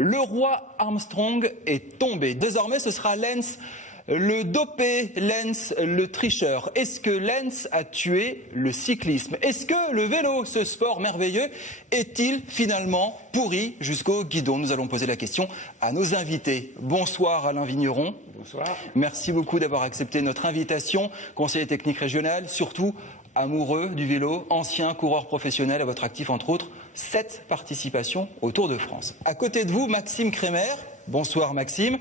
Le roi Armstrong est tombé. Désormais, ce sera Lance le dopé, Lance le tricheur. Est-ce que Lance a tué le cyclisme? Est-ce que le vélo, ce sport merveilleux, est-il finalement pourri jusqu'au guidon? Nous allons poser la question à nos invités. Bonsoir Alain Vigneron. Bonsoir. Merci beaucoup d'avoir accepté notre invitation. Conseiller technique régional, surtout amoureux du vélo, ancien coureur professionnel à votre actif, entre autres, 7 participations au Tour de France. À côté de vous, Maxime Crémer. Bonsoir Maxime.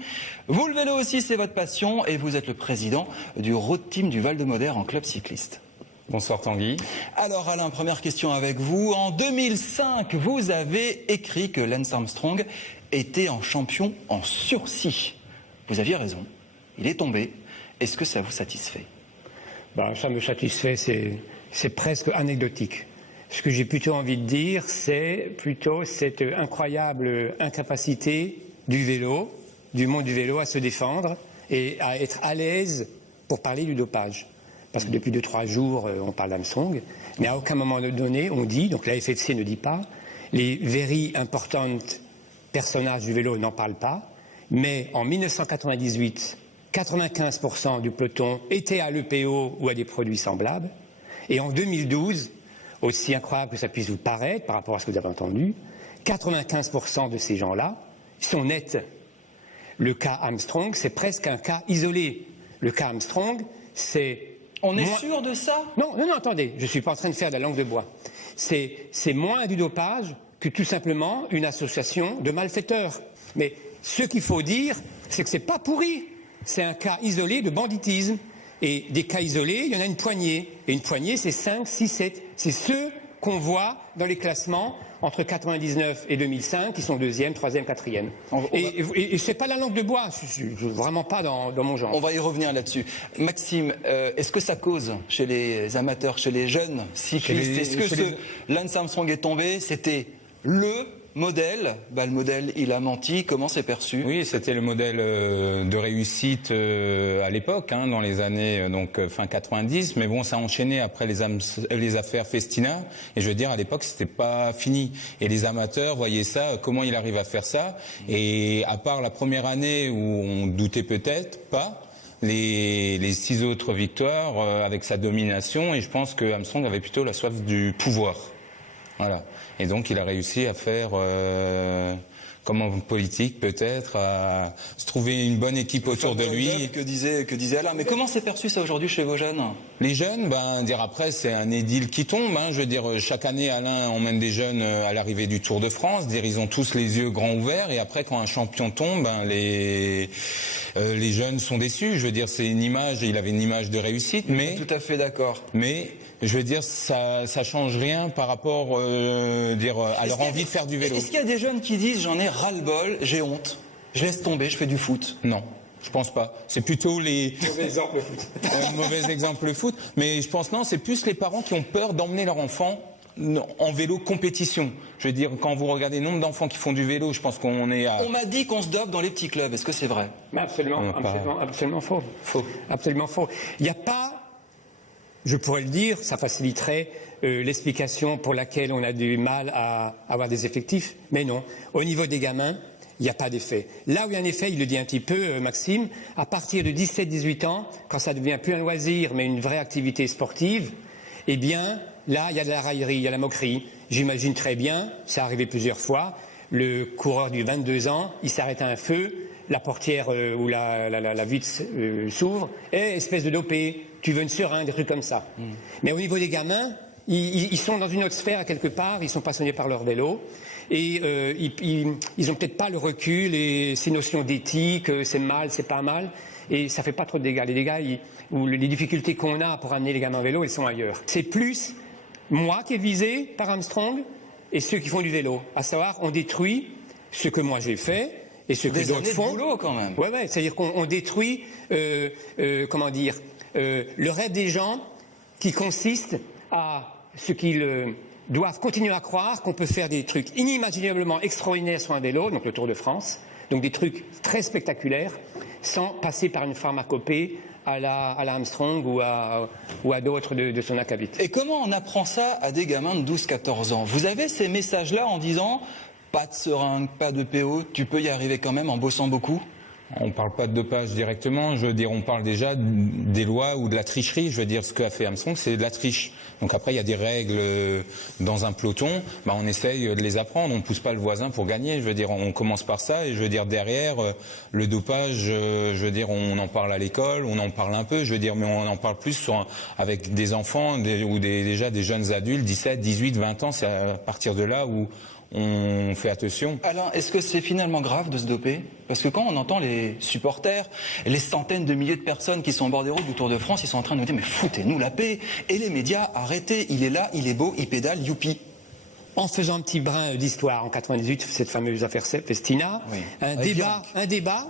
Vous, le vélo aussi, c'est votre passion et vous êtes le président du Road Team du Val-de-Moder en club cycliste. Bonsoir Tanguy. Alors Alain, première question avec vous. En 2005, vous avez écrit que Lance Armstrong était en champion en sursis. Vous aviez raison. Il est tombé. Est-ce que ça vous satisfait? Ça me satisfait, c'est presque anecdotique. Ce que j'ai plutôt envie de dire, c'est plutôt cette incroyable incapacité du vélo, du monde du vélo, à se défendre et à être à l'aise pour parler du dopage. Parce que depuis 2-3 jours, on parle d'Armstrong, mais à aucun moment donné, on dit, donc la FFC ne dit pas, les very important personnages du vélo n'en parlent pas, mais en 1998, 95% du peloton était à l'EPO ou à des produits semblables, et en 2012, aussi incroyable que ça puisse vous paraître par rapport à ce que vous avez entendu, 95% de ces gens-là sont nets. Le cas Armstrong, c'est presque un cas isolé. Le cas Armstrong, c'est... On est sûr de ça? Non, attendez, je ne suis pas en train de faire de la langue de bois. C'est moins du dopage que tout simplement une association de malfaiteurs. Mais ce qu'il faut dire, c'est que ce n'est pas pourri. C'est un cas isolé de banditisme. Et des cas isolés, il y en a une poignée. Et une poignée, c'est 5, 6, 7. C'est ceux qu'on voit dans les classements entre 99 et 2005, qui sont 2e, 3e, 4e. Et c'est pas la langue de bois, je suis vraiment pas dans mon genre. On va y revenir là-dessus. Maxime, est-ce que ça cause chez les amateurs, chez les jeunes cyclistes, est-ce que Lance Armstrong est tombé, c'était le modèle, le modèle, il a menti, comment c'est perçu? Oui, c'était le modèle de réussite à l'époque, dans les années fin 90, mais bon, ça a enchaîné après les affaires Festina, et je veux dire, à l'époque, c'était pas fini. Et les amateurs voyaient ça, comment il arrive à faire ça, et à part la première année où on doutait peut-être pas, les 6 autres victoires avec sa domination, et je pense que Armstrong avait plutôt la soif du pouvoir. Voilà. Et donc, il a réussi à faire, comme en politique peut-être, à se trouver une bonne équipe autour de lui. Que disait Alain. Mais comment c'est perçu ça aujourd'hui chez vos jeunes? Les jeunes, dire après, c'est un édile qui tombe. Je veux dire, chaque année, Alain emmène des jeunes à l'arrivée du Tour de France. Ils ont tous les yeux grands ouverts. Et après, quand un champion tombe, les jeunes sont déçus. Je veux dire, c'est une image. Il avait une image de réussite, mais tout à fait d'accord. Mais je veux dire, ça change rien par rapport à leur envie de faire du vélo. Est-ce qu'il y a des jeunes qui disent j'en ai ras-le-bol, j'ai honte, je laisse tomber, je fais du foot? Non, je pense pas. C'est plutôt les mauvais exemples foot. Mauvais exemples foot. Mais je pense non, c'est plus les parents qui ont peur d'emmener leur enfant en vélo compétition. Je veux dire, quand vous regardez le nombre d'enfants qui font du vélo, je pense qu'on est à... On m'a dit qu'on se dope dans les petits clubs. Est-ce que c'est vrai? Absolument faux. Absolument faux. Il n'y a pas... Je pourrais le dire, ça faciliterait l'explication pour laquelle on a du mal à avoir des effectifs, mais non. Au niveau des gamins, il n'y a pas d'effet. Là où il y a un effet, il le dit un petit peu, Maxime, à partir de 17-18 ans, quand ça devient plus un loisir, mais une vraie activité sportive, eh bien, là, il y a de la raillerie, il y a la moquerie. J'imagine très bien, ça arrivé plusieurs fois, le coureur du 22 ans, il s'arrête à un feu, la portière ou la vitre s'ouvre, et espèce de dopé, tu veux une seringue, des trucs comme ça. Mais au niveau des gamins, ils sont dans une autre sphère quelque part, ils sont passionnés par leur vélo, et ils n'ont peut-être pas le recul et ces notions d'éthique, c'est mal, c'est pas mal, et ça fait pas trop de dégâts. Les dégâts, ou les difficultés qu'on a pour amener les gamins en vélo, elles sont ailleurs. C'est plus moi qui est visé par Armstrong et ceux qui font du vélo, à savoir on détruit ce que moi j'ai fait, et ce que d'autres font. Des années de boulot quand même. Ouais, c'est-à-dire qu'on détruit, le rêve des gens qui consiste à ce qu'ils doivent continuer à croire qu'on peut faire des trucs inimaginablement extraordinaires sur un vélo, donc le Tour de France, donc des trucs très spectaculaires, sans passer par une pharmacopée à la Armstrong ou à d'autres de son acabit. Et comment on apprend ça à des gamins de 12-14 ans? Vous avez ces messages-là en disant Pas de seringue, pas de PO, tu peux y arriver quand même en bossant beaucoup? On ne parle pas de dopage directement, je veux dire, on parle déjà des lois ou de la tricherie. Je veux dire, ce qu'a fait Armstrong, c'est de la triche. Donc après, il y a des règles dans un peloton, on essaye de les apprendre. On ne pousse pas le voisin pour gagner. Je veux dire, on commence par ça. Et je veux dire, derrière, le dopage, je veux dire, on en parle à l'école, on en parle un peu, je veux dire, mais on en parle plus avec des enfants ou déjà des jeunes adultes, 17, 18, 20 ans. C'est à partir de là où on fait attention. Alain, est-ce que c'est finalement grave de se doper? Parce que quand on entend les supporters, les centaines de milliers de personnes qui sont au bord des routes du Tour de France, ils sont en train de nous dire mais foutez-nous la paix. Et les médias, arrêtez, il est là, il est beau, il pédale, youpi. En faisant un petit brin d'histoire, en 98, cette fameuse affaire Festina, oui. un débat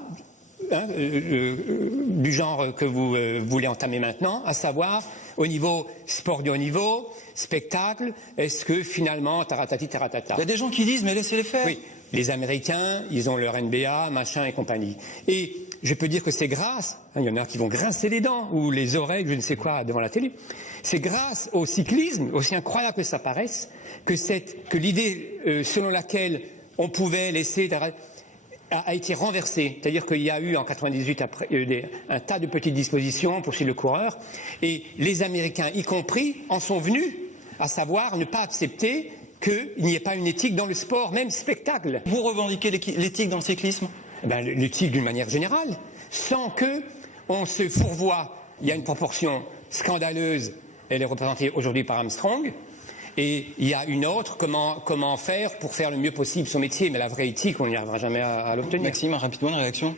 du genre que vous voulez entamer maintenant, à savoir au niveau sport de haut niveau, spectacle, est-ce que finalement, taratati taratata. Il y a des gens qui disent mais laissez-les faire. Oui, les Américains, ils ont leur NBA, machin et compagnie. Et je peux dire que c'est grâce, il y en a qui vont grincer les dents ou les oreilles, je ne sais quoi, devant la télé. C'est grâce au cyclisme, aussi incroyable que ça paraisse, que l'idée selon laquelle on pouvait laisser a été renversée. C'est-à-dire qu'il y a eu en 98 un tas de petites dispositions pour suivre le coureur, et les Américains, y compris, en sont venus à savoir ne pas accepter qu'il n'y ait pas une éthique dans le sport, même spectacle. Vous revendiquez l'éthique dans le cyclisme? L'éthique d'une manière générale, sans que on se fourvoie. Il y a une proportion scandaleuse, elle est représentée aujourd'hui par Armstrong, et il y a une autre, comment faire pour faire le mieux possible son métier, mais la vraie éthique, on n'y arrivera jamais à l'obtenir. Maxime, rapidement une réaction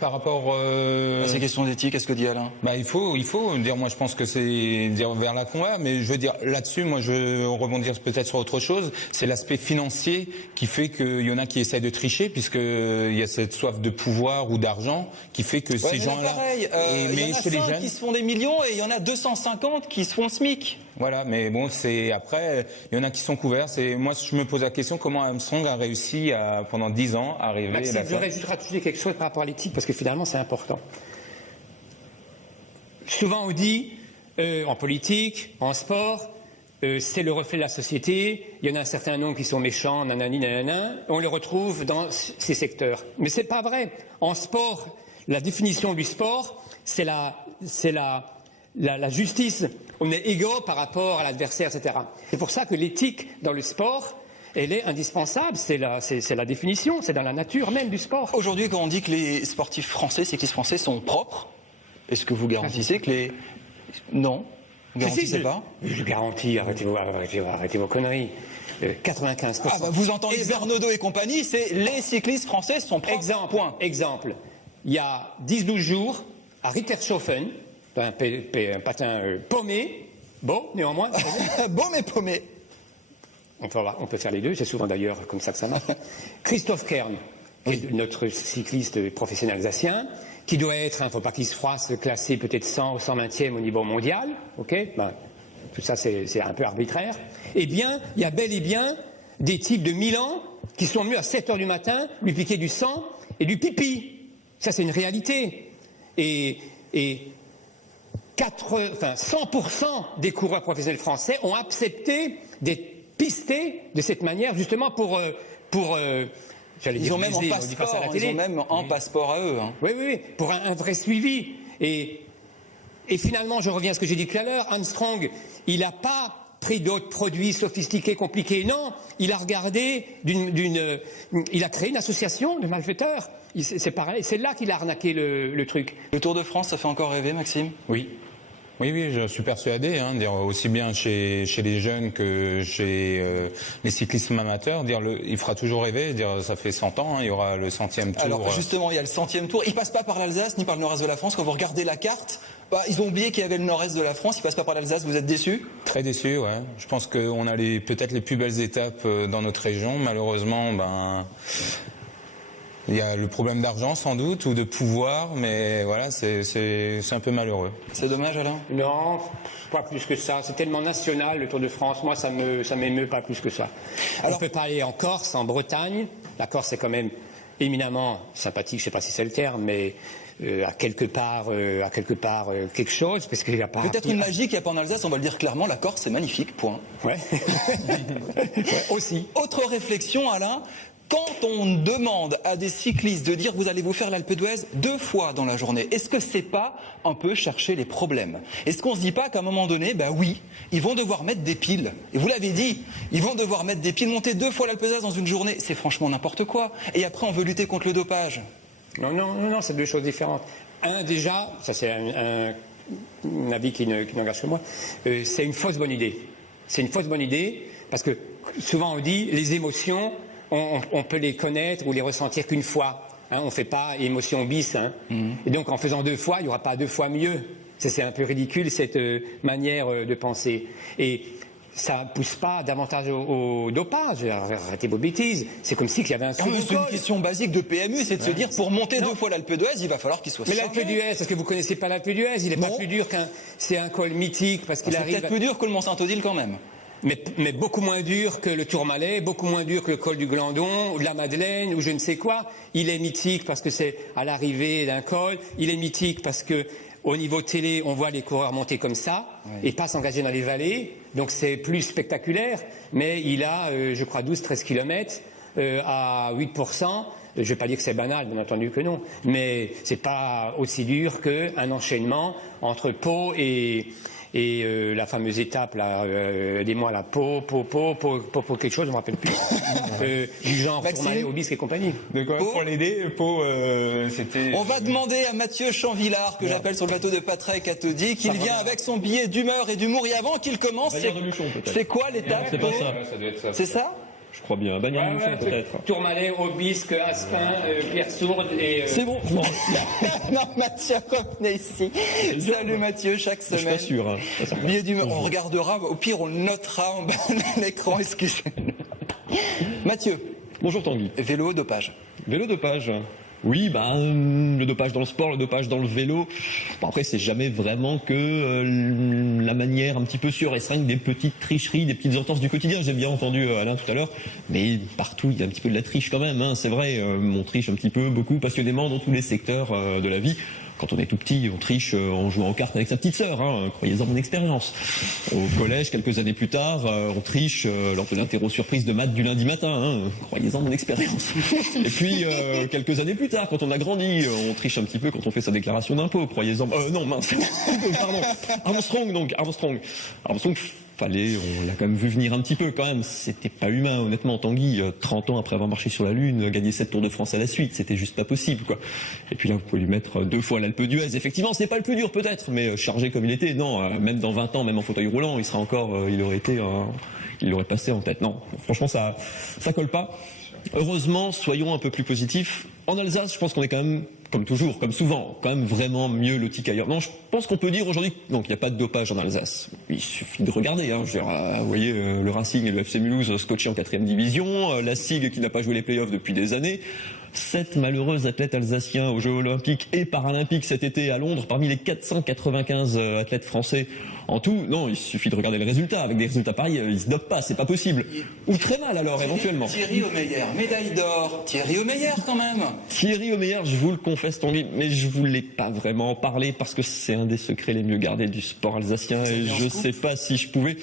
Par rapport à ces questions d'éthique, qu'est-ce que dit Alain? il faut dire, moi je pense que c'est dire vers là qu'on va, mais je veux dire là-dessus, moi je veux rebondir peut-être sur autre chose. C'est l'aspect financier qui fait qu'il y en a qui essayent de tricher, puisqu'il y a cette soif de pouvoir ou d'argent qui fait que ces gens-là. Pareil, il y en a 5 qui se font des millions et il y en a 250 qui se font SMIC. Voilà, mais bon, c'est après, il y en a qui sont couverts. Moi, je me pose la question comment Armstrong a réussi pendant 10 ans à arriver. Maxime, j'aurais juste rajouté quelque chose par rapport à l'éthique, parce que finalement, c'est important. Souvent, on dit, en politique, en sport, c'est le reflet de la société. Il y en a un certain nombre qui sont méchants, nanani, nanana. On les retrouve dans ces secteurs. Mais c'est pas vrai. En sport, la définition du sport, c'est la justice. On est égaux par rapport à l'adversaire, etc. C'est pour ça que l'éthique dans le sport, elle est indispensable. C'est la définition, c'est dans la nature même du sport. Aujourd'hui, quand on dit que les sportifs français, cyclistes français sont propres, est-ce que vous garantissez que les... Non, vous garantissez pas? Je garantis, arrêtez vos conneries. 95%. Vous entendez Bernaudot et compagnie, c'est les cyclistes français sont propres. Exemple. Il y a 10-12 jours, à Rittershofen, un patin paumé, beau néanmoins. Beau mais paumé. On peut faire les deux, c'est souvent d'ailleurs comme ça que ça marche. Christophe Kern, qui est notre cycliste professionnel alsacien, qui doit être, il ne faut pas qu'il se froisse, classé peut-être 100 ou 120e au niveau mondial, ok, tout ça c'est un peu arbitraire. Eh bien, il y a bel et bien des types de Milan qui sont venus à 7h du matin lui piquer du sang et du pipi. Ça c'est une réalité. Et 100% des coureurs professionnels français ont accepté d'être pistés de cette manière, justement pour ils ont même en passeport à eux. Hein. Oui, pour un vrai suivi. Et finalement, je reviens à ce que j'ai dit tout à l'heure, Armstrong, il n'a pas pris d'autres produits sophistiqués, compliqués. Non, il a regardé il a créé une association de malfaiteurs. C'est pareil, c'est là qu'il a arnaqué le truc. Le Tour de France, ça fait encore rêver, Maxime? Oui. Oui, je suis persuadé, aussi bien chez les jeunes que chez les cyclistes amateurs, il fera toujours rêver, ça fait 100 ans, il y aura le 100e tour. Alors justement, il y a le 100e tour, il passe pas par l'Alsace ni par le nord-est de la France. Quand vous regardez la carte, ils ont oublié qu'il y avait le nord-est de la France, il passe pas par l'Alsace, vous êtes déçus? Très déçus, ouais. Je pense qu'on a peut-être les plus belles étapes dans notre région, malheureusement, il y a le problème d'argent sans doute, ou de pouvoir, mais voilà, c'est un peu malheureux. C'est dommage, Alain? Non, pas plus que ça. C'est tellement national, le Tour de France. Moi, ça m'émeut pas plus que ça. Alors, on peut pas aller en Corse, en Bretagne. La Corse est quand même éminemment sympathique, je sais pas si c'est le terme, mais à quelque part quelque chose, parce qu'il y a pas... Peut-être une magie qu'il n'y a pas en Alsace, on va le dire clairement, la Corse c'est magnifique, point. Ouais. Ouais, aussi. Autre réflexion, Alain, quand on demande à des cyclistes de dire vous allez vous faire l'Alpe d'Huez 2 fois dans la journée, est-ce que c'est pas un peu chercher les problèmes? Est-ce qu'on se dit pas qu'à un moment donné, oui, ils vont devoir mettre des piles, et vous l'avez dit, ils vont devoir mettre des piles, monter 2 fois l'Alpe d'Huez dans une journée, c'est franchement n'importe quoi. Et après on veut lutter contre le dopage. Non, c'est 2 choses différentes. Déjà, ça c'est un avis qui n'engage que moi, c'est une fausse bonne idée. C'est une fausse bonne idée, parce que souvent on dit les émotions, on peut les connaître ou les ressentir qu'une fois. On ne fait pas émotion bis. Et donc en faisant 2 fois, il n'y aura pas 2 fois mieux. C'est un peu ridicule cette manière de penser. Et ça ne pousse pas davantage au dopage. Arrêtez vos bêtises. C'est comme si il y avait un C'est une question basique de PMU, c'est de se dire pour monter 2 fois l'Alpe d'Huez, il va falloir qu'il soit. Mais l'Alpe d'Huez, est-ce que vous ne connaissez pas l'Alpe d'Huez? Il n'est pas plus dur c'est un col mythique parce qu'il arrive. C'est peut-être plus dur que le Mont-Saint-Odile quand même. Mais beaucoup moins dur que le Tourmalet, beaucoup moins dur que le col du Glandon, ou de la Madeleine, ou je ne sais quoi. Il est mythique parce que c'est à l'arrivée d'un col. Il est mythique parce que au niveau télé, on voit les coureurs monter comme ça, et pas s'engager dans les vallées. Donc c'est plus spectaculaire. Mais il a, je crois, 12-13 km à 8%. Je ne vais pas dire que c'est banal, bien entendu que non. Mais c'est pas aussi dur qu'un enchaînement entre Pau et la fameuse étape, là, aidez-moi, là, Pau, quelque chose, je ne me rappelle plus. Du genre Tourmalet, Aubisque et compagnie. De quoi? Pour l'aider, Pau, c'était... On va demander à Mathieu Chanvillard, que j'appelle sur le bateau de Patrick Attaudy, qu'il vient avec son billet d'humeur et d'humour. Et avant qu'il commence, c'est quoi l'étape? C'est pas ça. Ça doit être ça. C'est ça? Je crois bien. Bagnères du Fond, peut-être. Tourmalet, Aubisque, Aspin, Pierre-Sourde et... C'est bon. Non, Mathieu, revenez ici. Salut Mathieu, chaque semaine. Je suis pas sûr. Hein. Billet d'humeur, on regardera, au pire on le notera en bas de l'écran, excusez-nous. Mathieu. Bonjour Tanguy. Vélo, dopage. Vélo dopage. Oui, le dopage dans le sport, le dopage dans le vélo. Bon, après, c'est jamais vraiment que la manière un petit peu surrestreinte des petites tricheries, des petites entorses du quotidien. J'ai bien entendu Alain tout à l'heure, mais partout il y a un petit peu de la triche quand même. C'est vrai, on triche un petit peu, beaucoup, passionnément dans tous les secteurs de la vie. Quand on est tout petit, on triche en jouant aux cartes avec sa petite sœur, croyez-en mon expérience. Au collège, quelques années plus tard, on triche lors de l'interro surprise de maths du lundi matin, croyez-en mon expérience. Et puis, quelques années plus tard, quand on a grandi, on triche un petit peu quand on fait sa déclaration d'impôt, croyez-en... non, mince, pardon, Armstrong, on l'a quand même vu venir un petit peu quand même, c'était pas humain honnêtement. Tanguy, 30 ans après avoir marché sur la Lune, gagner 7 Tours de France à la suite, c'était juste pas possible quoi. Et puis là vous pouvez lui mettre 2 fois l'Alpe d'Huez, effectivement c'est pas le plus dur peut-être, mais chargé comme il était, non, même dans 20 ans, même en fauteuil roulant, il aurait passé en tête. Non, franchement ça colle pas. Heureusement, soyons un peu plus positifs. En Alsace, je pense qu'on est quand même, comme toujours, comme souvent, quand même vraiment mieux lotis qu'ailleurs. Non, je pense qu'on peut dire aujourd'hui qu'il n'y a pas de dopage en Alsace. Il suffit de regarder. Vous voyez, le Racing et le FC Mulhouse scotchés en 4e division, la SIG qui n'a pas joué les playoffs depuis des années. 7 malheureux athlètes alsaciens aux Jeux Olympiques et Paralympiques cet été à Londres, parmi les 495 athlètes français en tout. Non, il suffit de regarder les résultats. Avec des résultats pareils, ils se dopent pas, c'est pas possible. Ou très mal alors, éventuellement. Thierry Omeyer, médaille d'or. Thierry Omeyer quand même. Thierry Omeyer, je vous le confesse Tanguy, mais je voulais pas vraiment en parler parce que c'est un des secrets les mieux gardés du sport alsacien et je sais pas si je pouvais...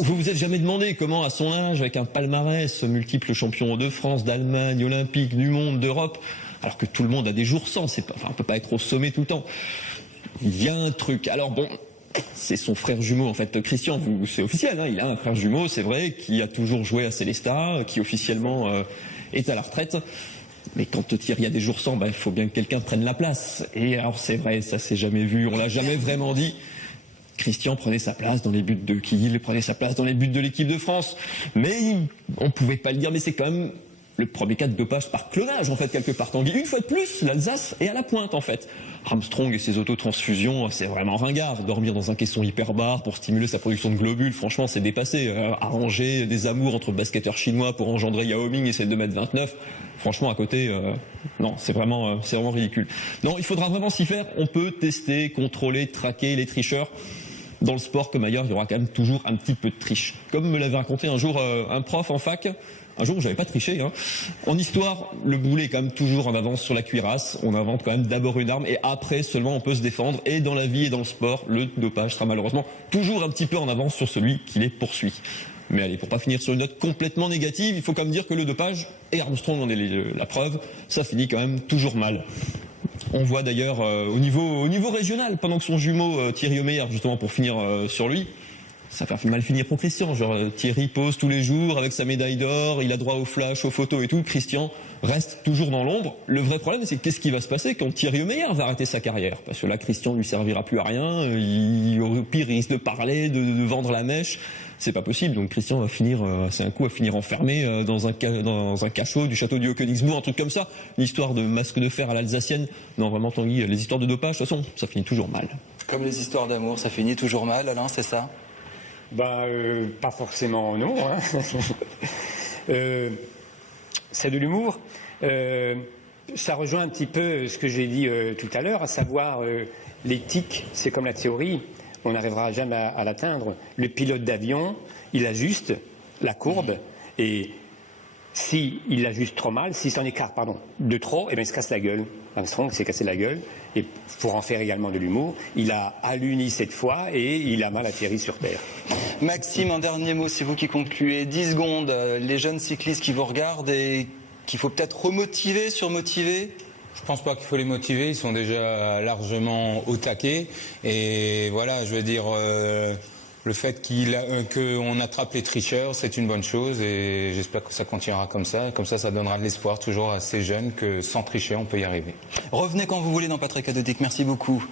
Vous vous êtes jamais demandé comment, à son âge, avec un palmarès, multiple champion de France, d'Allemagne, olympique, du monde, d'Europe, alors que tout le monde a des jours sans, on peut pas être au sommet tout le temps. Il y a un truc. Alors bon, c'est son frère jumeau en fait, Christian, c'est officiel, il a un frère jumeau, c'est vrai, qui a toujours joué à Célestat, qui officiellement est à la retraite. Mais quand Thierry a des jours sans, il faut bien que quelqu'un prenne la place. Et alors c'est vrai, ça s'est jamais vu, on l'a jamais vraiment dit. Christian prenait sa place dans les buts de Kiel, prenait sa place dans les buts de l'équipe de France. Mais on pouvait pas le dire, mais c'est quand même le premier cas de dopage par clonage, en fait, quelque part. Tanguy. Une fois de plus, l'Alsace est à la pointe, en fait. Armstrong et ses autotransfusions, c'est vraiment ringard. Dormir dans un caisson hyperbare pour stimuler sa production de globules, franchement, c'est dépassé. Arranger des amours entre basketteurs chinois pour engendrer Yao Ming et celle de 2m29, franchement, à côté, non, c'est vraiment ridicule. Non, il faudra vraiment s'y faire. On peut tester, contrôler, traquer les tricheurs. dans le sport comme ailleurs, il y aura quand même toujours un petit peu de triche. Comme me l'avait raconté un jour un prof en fac, un jour où j'avais pas triché, hein. En histoire, le boulet est quand même toujours en avance sur la cuirasse. On invente quand même d'abord une arme et après seulement on peut se défendre. Et dans la vie et dans le sport, le dopage sera malheureusement toujours un petit peu en avance sur celui qui les poursuit. Mais allez, pour pas finir sur une note complètement négative, il faut quand même dire que le dopage, et Armstrong en est la preuve, ça finit quand même toujours mal. On voit d'ailleurs au niveau régional, pendant que son jumeau Thierry Omeyer, justement pour finir sur lui, ça fait mal finir pour Christian. Genre Thierry pose tous les jours avec sa médaille d'or, il a droit aux flashs, aux photos et tout. Christian reste toujours dans l'ombre. Le vrai problème, c'est qu'est-ce qui va se passer quand Thierry Omeyer va arrêter sa carrière? Parce que là, Christian ne lui servira plus à rien. Au pire, il risque de parler, de vendre la mèche. C'est pas possible. Donc Christian va finir, c'est un coup à finir enfermé dans un cachot du château du Haut-Königsbourg, un truc comme ça. L'histoire de masque de fer à l'alsacienne. Non, vraiment, Tanguy, les histoires de dopage, de toute façon, ça finit toujours mal. Comme les histoires d'amour, ça finit toujours mal, Alain, c'est ça? Pas forcément, non. Hein. C'est de l'humour. Ça rejoint un petit peu ce que j'ai dit tout à l'heure, à savoir l'éthique, c'est comme la théorie, on n'arrivera jamais à l'atteindre. Le pilote d'avion, il ajuste la courbe et s'il l'ajuste trop mal, s'il s'en écarte de trop, eh bien, il se casse la gueule. Armstrong s'est cassé la gueule, et pour en faire également de l'humour, il a alluni cette fois et il a mal atterri sur Terre. Maxime, un dernier mot, c'est vous qui concluez. 10 secondes, les jeunes cyclistes qui vous regardent et qu'il faut peut-être remotiver, surmotiver? Je pense pas qu'il faut les motiver, ils sont déjà largement au taquet. Et voilà, je veux dire, le fait qu'on attrape les tricheurs, c'est une bonne chose et j'espère que ça continuera comme ça. Comme ça donnera de l'espoir toujours à ces jeunes que sans tricher, on peut y arriver. Revenez quand vous voulez dans Patrick Haddotic. Merci beaucoup.